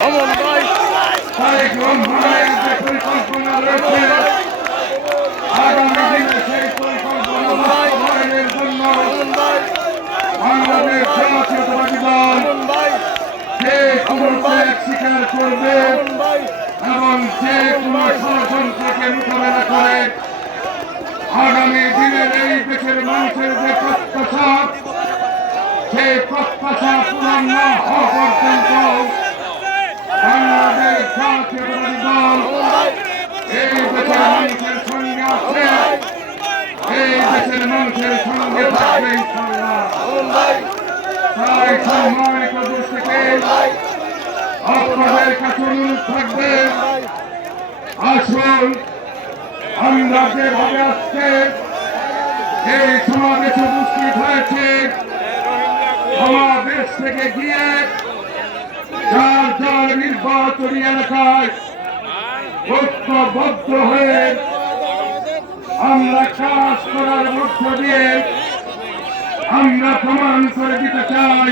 তারেক রহমানের যে পরিকল্পনা রয়েছে আগামী দিনে সেই পরিকল্পনা বাস্তবায়নের জন্য বাংলাদেশ জাতীয়তাবাদী দল যে কোনো ত্যাগ স্বীকার করবে এবং যে কোনো ষড়যন্ত্রকে মোকাবেলা করে আগামী দিনের এই দেশের মানুষের যে প্রত্যাশা সেই প্রত্যাশা পূরণ না হওয়া পর্যন্ত বাংলাদেশ জাতীয়তাবাদী দল এই দেশের মানুষের সঙ্গে আছে, এই দেশের মানুষের সঙ্গে থাকবে ইনশাআল্লাহ। তাই সম্মানিত দর্শকে আপনাদের কাছে অনুরোধ থাকবে, আসুন আমরা যেভাবে আজকে এই সমাবেশে উপস্থিত হয়েছে সমাবেশ থেকে গিয়ে যার যার নির্বাচনী এলাকায় ঐক্যবদ্ধ হয়ে আমরা কাজ করার মধ্য দিয়ে আমরা প্রমাণ করে দিতে চাই